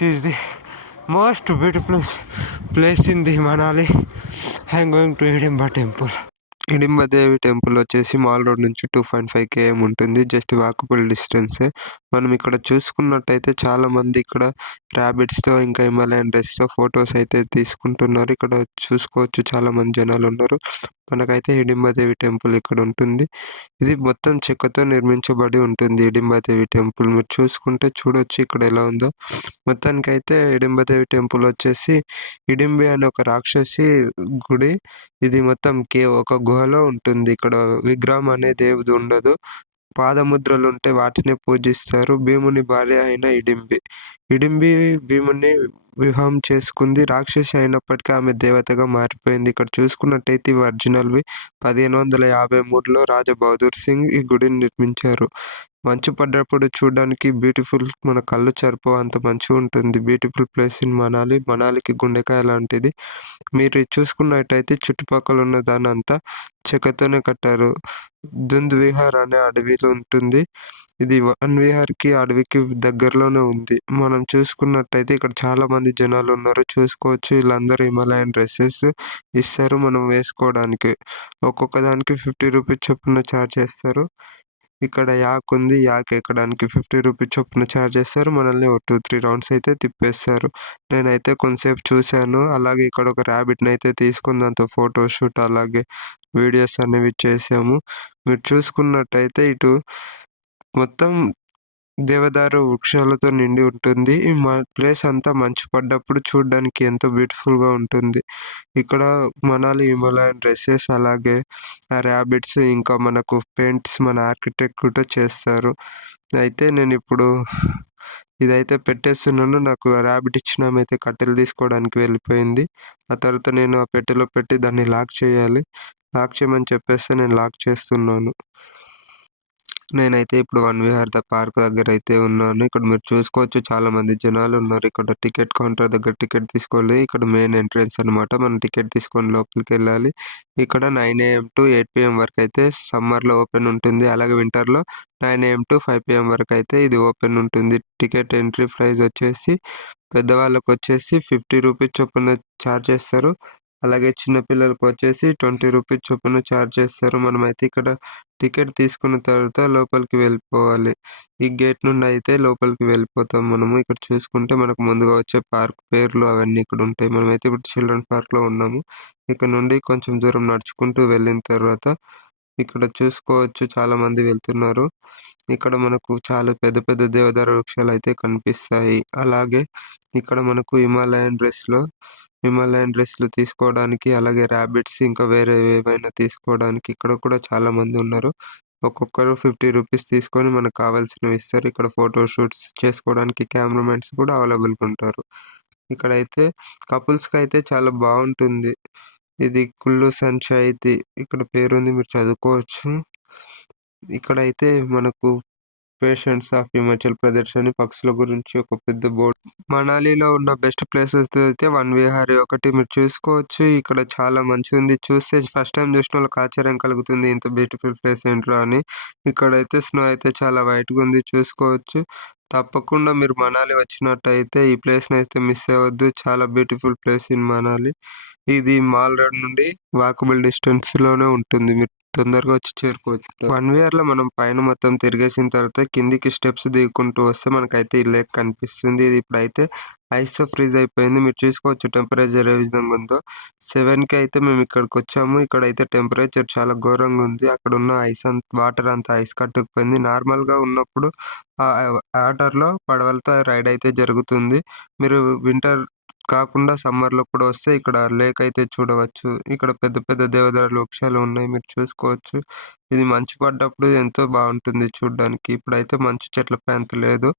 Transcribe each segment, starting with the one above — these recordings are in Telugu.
This is the most beautiful place in the Manali. I am going to Hidimba temple. Hidimba Devi temple వచ్చేసి మాల్ రోడ్ నుంచి 2.5 km ఉంటుంది. జస్ట్ వాకబుల్ డిస్టెన్సే. మనం ఇక్కడ చూసుకున్నట్టయితే చాలామంది ఇక్కడ ర్యాబిట్స్తో ఇంకా హిమాలయన్ డ్రెస్తో ఫొటోస్ అయితే తీసుకుంటున్నారు. ఇక్కడ చూసుకోవచ్చు చాలామంది జనాలు ఉన్నారు. మనకైతే హిడింబాదేవి టెంపుల్ ఇక్కడ ఉంటుంది. ఇది మొత్తం చెక్కతో నిర్మించబడి ఉంటుంది. హిడింబాదేవి టెంపుల్ మీరు చూసుకుంటే చూడొచ్చు ఇక్కడ ఎలా ఉందో. మొత్తానికైతే హిడింబాదేవి టెంపుల్ వచ్చేసి హిడింబి అనే ఒక రాక్షసి గుడి. ఇది మొత్తం ఒక గుహలో ఉంటుంది. ఇక్కడ విగ్రహం అనే దేవుడు ఉండదు. పాదముద్రలు ఉంటే వాటిని పూజిస్తారు. భీముని భార్య అయిన హిడింబి భీముని వివాహం చేసుకుంది. రాక్షసి అయినప్పటికీ ఆమె దేవతగా మారిపోయింది. ఇక్కడ చూసుకున్నట్టయితే ఇవి ఒరిజినల్వి. 1553లో రాజా బహదూర్ సింగ్ ఈ గుడిని నిర్మించారు. మంచు పడ్డప్పుడు చూడడానికి బ్యూటిఫుల్, మన కళ్ళు సరిపోవు అంత మంచిగా ఉంటుంది. బ్యూటిఫుల్ ప్లేస్ ఇన్ మనాలికి గుండెకాయ లాంటిది. మీరు చూసుకున్నట్టయితే చుట్టుపక్కల ఉన్న దాన్ని అంతా చెక్కతోనే కట్టారు. దుంద్ విహార్ అనే అడవిలో ఉంటుంది. ఇది వన్ విహార్కి అడవికి దగ్గరలోనే ఉంది. మనం చూసుకున్నట్టయితే ఇక్కడ చాలా మంది జనాలు ఉన్నారు. చూసుకోవచ్చు వీళ్ళందరూ హిమాలయన్ డ్రెస్సెస్ ఇస్తారు మనం వేసుకోవడానికి. ఒక్కొక్క దానికి 50 రూపీస్ చొప్పున ఛార్జ్ చేస్తారు. ఇక్కడ యాక్ ఉంది. యాక్ ఎక్కడానికి 50 రూపీస్ చొప్పున ఛార్జ్ చేస్తారు. మనల్ని ఒక 2-3 రౌండ్స్ అయితే తిప్పేస్తారు. నేనైతే కొంతసేపు చూశాను. అలాగే ఇక్కడ ఒక ర్యాబిట్ని అయితే తీసుకుని దాంతో ఫోటోషూట్ అలాగే వీడియోస్ అనేవి చేసాము. మీరు చూసుకున్నట్టయితే ఇటు మొత్తం దేవదారు వృక్షాలతో నిండి ఉంటుంది. ఈ ప్లేస్ అంతా మంచు పడ్డప్పుడు చూడడానికి ఎంతో బ్యూటిఫుల్గా ఉంటుంది. ఇక్కడ మనాలి హిమాలయన్ డ్రెస్సెస్ అలాగే ర్యాబిట్స్ ఇంకా మనకు పెయింట్స్ మన ఆర్కిటెక్ట్ కూడా చేస్తారు. అయితే నేను ఇప్పుడు ఇదైతే పెట్టేస్తున్నాను. నాకు ర్యాబిట్ ఇచ్చిన ఆమె అయితే కట్టెలు తీసుకోవడానికి వెళ్ళిపోయింది. ఆ తర్వాత నేను ఆ పెట్టెలో పెట్టి దాన్ని లాక్ చేయాలి. లాక్ చేయమని చెప్పేస్తే నేను లాక్ చేస్తున్నాను. నేనైతే ఇప్పుడు వన్ విహార్ పార్క్ దగ్గర అయితే ఉన్నాను. ఇక్కడ మీరు చూసుకోవచ్చు చాలా మంది జనాలు ఉన్నారు. ఇక్కడ టికెట్ కౌంటర్ దగ్గర టికెట్ తీసుకోవాలి. ఇక్కడ మెయిన్ ఎంట్రన్స్ అనమాట. మనం టికెట్ తీసుకొని లోపలికి వెళ్ళాలి. ఇక్కడ 9 AM to 8 PM వరకు అయితే సమ్మర్లో ఓపెన్ ఉంటుంది. అలాగే వింటర్లో 9 AM to 5 PM వరకు అయితే ఇది ఓపెన్ ఉంటుంది. టికెట్ ఎంట్రీ ప్రైస్ వచ్చేసి పెద్దవాళ్ళకు వచ్చేసి 50 రూపీస్ చొప్పున ఛార్జ్ చేస్తారు. అలాగే చిన్నపిల్లలకు వచ్చేసి 20 రూపీస్ చొప్పున ఛార్జ్ చేస్తారు. మనమైతే ఇక్కడ టికెట్ తీసుకున్న తర్వాత లోపలికి వెళ్ళిపోవాలి. ఈ గేట్ నుండి అయితే లోపలికి వెళ్ళిపోతాం మనము. ఇక్కడ చూసుకుంటే మనకు ముందుగా వచ్చే పార్క్ పేర్లు అవన్నీ ఇక్కడ ఉంటాయి. మనమైతే ఇప్పుడు చిల్డ్రన్ పార్క్లో ఉన్నాము. ఇక్కడ నుండి కొంచెం దూరం నడుచుకుంటూ వెళ్ళిన తర్వాత ఇక్కడ చూసుకోవచ్చు చాలా మంది వెళ్తున్నారు. ఇక్కడ మనకు చాలా పెద్ద పెద్ద దేవదారు వృక్షాలు అయితే కనిపిస్తాయి. అలాగే ఇక్కడ మనకు హిమాలయన్ డ్రెస్లు తీసుకోవడానికి అలాగే ర్యాబిట్స్ ఇంకా వేరే ఏవైనా తీసుకోవడానికి ఇక్కడ కూడా చాలా మంది ఉన్నారు. ఒక్కొక్కరు 50 రూపీస్ తీసుకొని మనకు కావాల్సినవి ఇస్తారు. ఇక్కడ ఫోటో షూట్స్ చేసుకోవడానికి కెమెరామెన్స్ కూడా అవైలబుల్గా ఉంటారు. ఇక్కడైతే కపుల్స్కి అయితే చాలా బాగుంటుంది. ఇది కుల్లు సంచాయితీ ఇక్కడ పేరుంది, మీరు చదువుకోవచ్చు. ఇక్కడైతే మనకు పేషెంట్స్ ఆఫ్ హిమాచల్ ప్రదేశ్ అని పక్షుల గురించి ఒక పెద్ద బోర్డు. మనాలిలో ఉన్న బెస్ట్ ప్లేసెస్ అయితే వన్ విహారీ ఒకటి మీరు చూసుకోవచ్చు. ఇక్కడ చాలా మంచిగా ఉంది. చూస్తే ఫస్ట్ టైం చూసిన వాళ్ళకి ఆశ్చర్యం కలుగుతుంది ఇంత బ్యూటిఫుల్ ప్లేస్ ఏంట్రా అని. ఇక్కడైతే స్నో అయితే చాలా వైట్గా ఉంది చూసుకోవచ్చు. తప్పకుండా మీరు మనాలి వచ్చినట్టయితే ఈ ప్లేస్ని అయితే మిస్ అవ్వద్దు. చాలా బ్యూటిఫుల్ ప్లేస్ ఇన్ మనాలి. ఇది మాల్ రోడ్ నుండి వాకబుల్ డిస్టెన్స్లోనే ఉంటుంది. మీరు తొందరగా వచ్చి చేరుకోవచ్చు. వన్ విహార్లో మనం పైన మొత్తం తిరిగేసిన తర్వాత కిందికి స్టెప్స్ దిగుకుంటూ వస్తే మనకైతే ఈ లేక్ కనిపిస్తుంది. ఇది ఇప్పుడైతే ఐస్తో ఫ్రీజ్ అయిపోయింది. మీరు చూసుకోవచ్చు టెంపరేచర్ ఏ విధంగా ఉందో. 7కి అయితే మేము ఇక్కడికి వచ్చాము. ఇక్కడైతే టెంపరేచర్ చాలా ఘోరంగా ఉంది. అక్కడ ఉన్న వాటర్ అంతా ఐస్ కట్టుకుపోయింది. నార్మల్గా ఉన్నప్పుడు ఆ వాటర్లో పడవలతో రైడ్ అయితే జరుగుతుంది. మీరు వింటర్ కాకుండా సమ్మర్లో కూడా వస్తే ఇక్కడ లేక్ అయితే చూడవచ్చు. ఇక్కడ పెద్ద పెద్ద దేవదారు వృక్షాలు ఉన్నాయి, మీరు చూసుకోవచ్చు. ఇది మంచు పడ్డప్పుడు ఎంతో బాగుంటుంది చూడడానికి. ఇప్పుడైతే మంచు చెట్లపై అంత లేదు.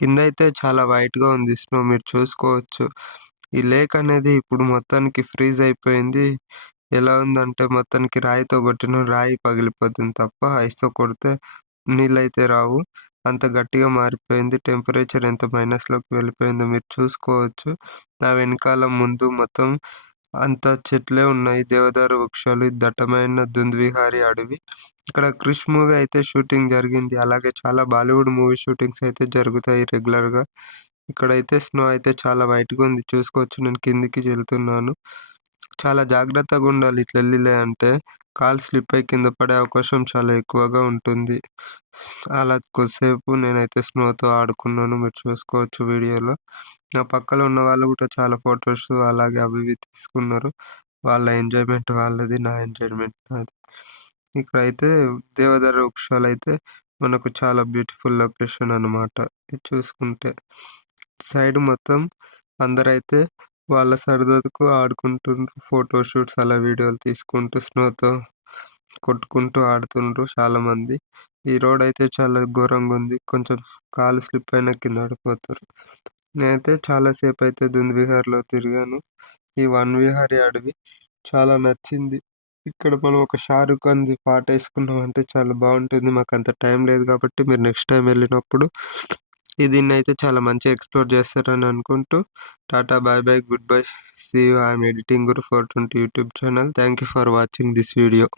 కింద అయితే చాలా వైట్గా ఉంది స్నో, మీరు చూసుకోవచ్చు. ఈ లేక్ అనేది ఇప్పుడు మొత్తానికి ఫ్రీజ్ అయిపోయింది. ఎలా ఉందంటే మొత్తానికి రాయితో కొట్టిన రాయి పగిలిపోతుంది తప్ప ఐస్తో కొడితే నీళ్ళైతే రావు. అంత గట్టిగా మారిపోయింది. టెంపరేచర్ ఎంత మైనస్లోకి వెళ్ళిపోయిందో మీరు చూసుకోవచ్చు. నా వెనకాల ముందు మొత్తం అంతా చెట్లే ఉన్నాయి. దేవదారు వృక్షాలు, దట్టమైన దుంద్ విహారీ అడవి. ఇక్కడ క్రిష్ మూవీ అయితే షూటింగ్ జరిగింది. అలాగే చాలా బాలీవుడ్ మూవీ షూటింగ్స్ అయితే జరుగుతాయి రెగ్యులర్గా. ఇక్కడైతే స్నో అయితే చాలా వైట్‌గా ఉంది చూసుకోవచ్చు. నేను కిందికి వెళ్తున్నాను. చాలా జాగ్రత్తగా ఉండాలి ఇట్లా ఎళ్ళిలే అంటే. కాలు స్లిప్ అయ్యి కింద పడే అవకాశం చాలా ఎక్కువగా ఉంటుంది. అలా కొద్దిసేపు నేనైతే స్నోతో ఆడుకున్నాను. మీరు చూసుకోవచ్చు వీడియోలో. నా పక్కన ఉన్న వాళ్ళు కూడా చాలా ఫోటోస్ అలాగే అవి ఇవి తీసుకున్నారు. వాళ్ళ ఎంజాయ్‌మెంట్ వాళ్ళది. నా ఎంజాయ్‌మెంట్ నాది. ఇక్కడైతే దేవదారు వృక్షాలైతే మనకు చాలా బ్యూటిఫుల్ లొకేషన్ అన్నమాట. ఇది చూసుకుంటే. సైడ్ మొత్తం అందరైతే వాళ్ళ సరదాకు ఆడుకుంటుండ్రు. ఫోటో షూట్స్ అలా వీడియోలు తీసుకుంటూ స్నోతో కొట్టుకుంటూ ఆడుతుండ్రు చాలామంది. ఈ రోడ్ అయితే చాలా ఘోరంగుంది. కొంచెం కాలు స్లిప్ అయినా కింద పడిపోతారు. నేనైతే చాలా సేపయితే దుందువిహార్‌లో తిరిగాను. ఈ వనవిహారి అడవి చాలా నచ్చింది. ఇక్కడ మనం ఒక 'షారుఖ్ ఖాన్‌ది' పాటేసుకున్నామంటే చాలా బావుంటుంది. మాకంత టైం లేదు కాబట్టి మీరు నెక్స్ట్ టైమ్ వెళ్ళినప్పుడు దీన్నైతే చాలా మంచిగా ఎక్స్‌ప్లోర్ చేస్తారని అనుకుంటూ టాటా, bye bye, good bye, see you. I am editing Guru 420 YouTube channel. Thank you for watching this video.